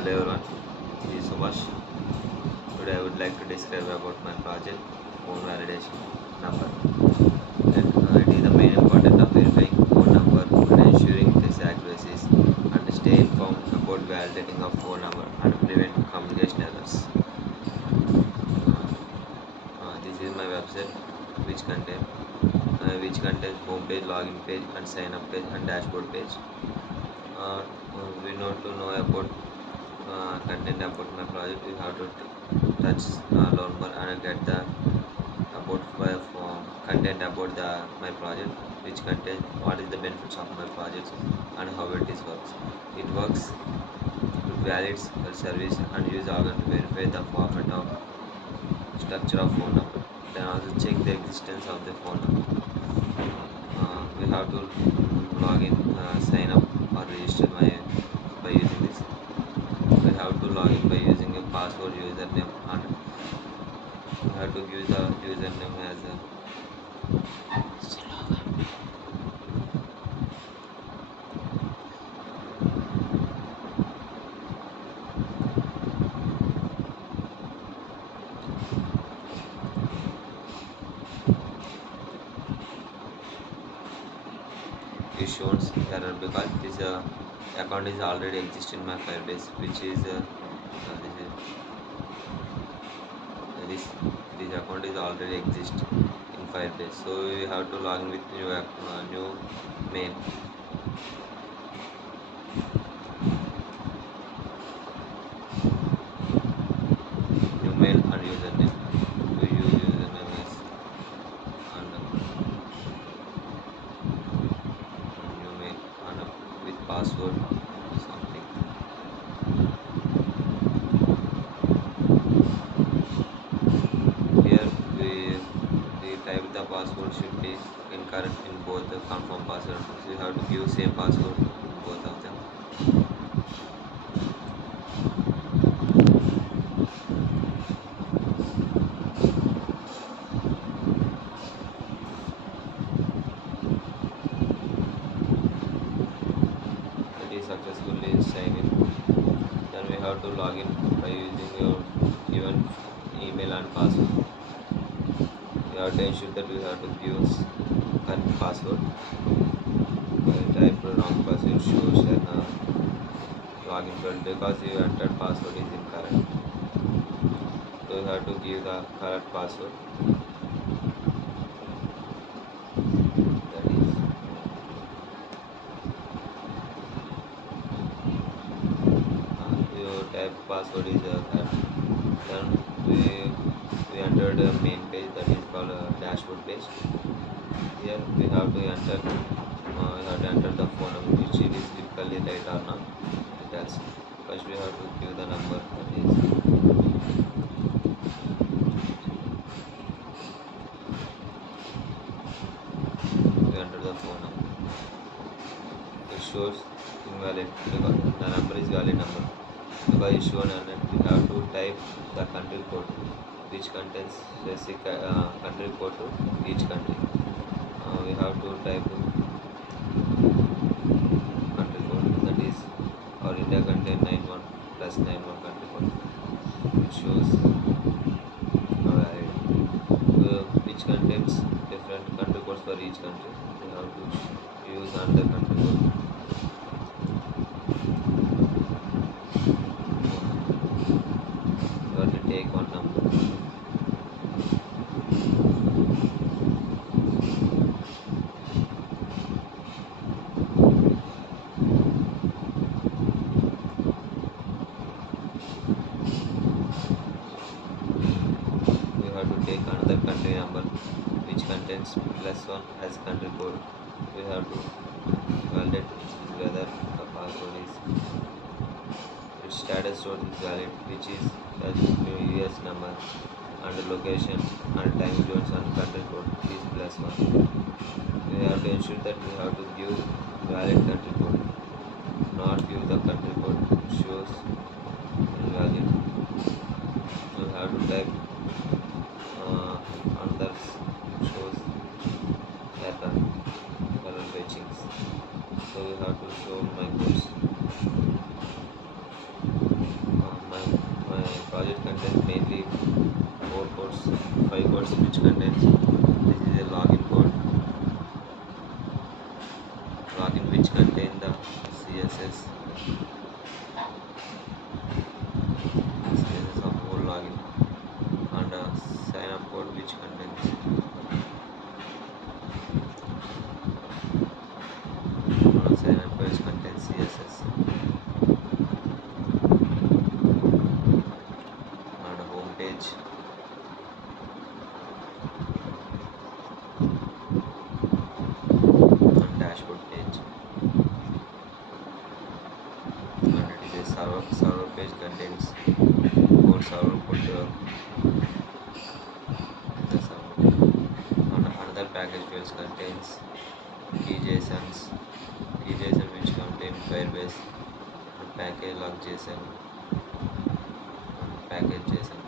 Hello everyone, this is Subash. Today I would like to describe about my project, phone validation number. It is the main important of verifying phone number and ensuring its accuracies and stay informed about validating of phone number and prevent communication errors. This is my website which contains home page, login page and sign up page and dashboard page. Uh, we need to know about content about my project. We have to touch learn more and get the about content about my project, which contains what is the benefits of my project and how it is works. It works, it validates the service and use organ to verify the format of structure of phone number. Then also check the existence of the phone number. We have to log in, sign up or register by using this. We have to log in by using a password, username, and we have to give the username as a it shows error because this account is already exist in my Firebase, which is this this account is already exist in Firebase. So we have to log in with new mail. New mail and username. To use username is and new mail and with password something. Here we type the password should be incorrect in both the confirm password. So you have to give same password in both of them. It is successfully signed in. Then we have to log in by using your given email and password. We have to ensure that we have to give correct password. Type wrong password shows an login failed because your entered password is incorrect. So you have to give the correct password. That is your type password is correct. Then we entered the main page, that is called dashboard page. Here we have to enter the phone number, which it is typically right or not. It tells. First we have to give the number, that is we enter the phone number. It shows invalid because the number is valid number. Because it shown and we have to type the country code, which contains basic country code to each country. We have to type country code, that is our India contain 91 plus 91 country code. It shows valid, which contains different country codes for each country. We have to use another country code. You have to take one number. You have to take another country number which contains +1 as country code. We have to validate whether the password is its status source is valid, which is as US number and location and time zones and country code is +1. We have to ensure that we have to give valid country code, not give the country code shows invalid. We have to type another shows error fetchings. So we have to show my codes. contains mainly 5 codes which contains this is a login which contain the CSS of whole login, and a sign up code which contains sign up page contains CSS, and a home page and dashboard page, and it is a server page contains code server folder in the server, and another package files contains key.json which contain Firebase and package log.json and package.json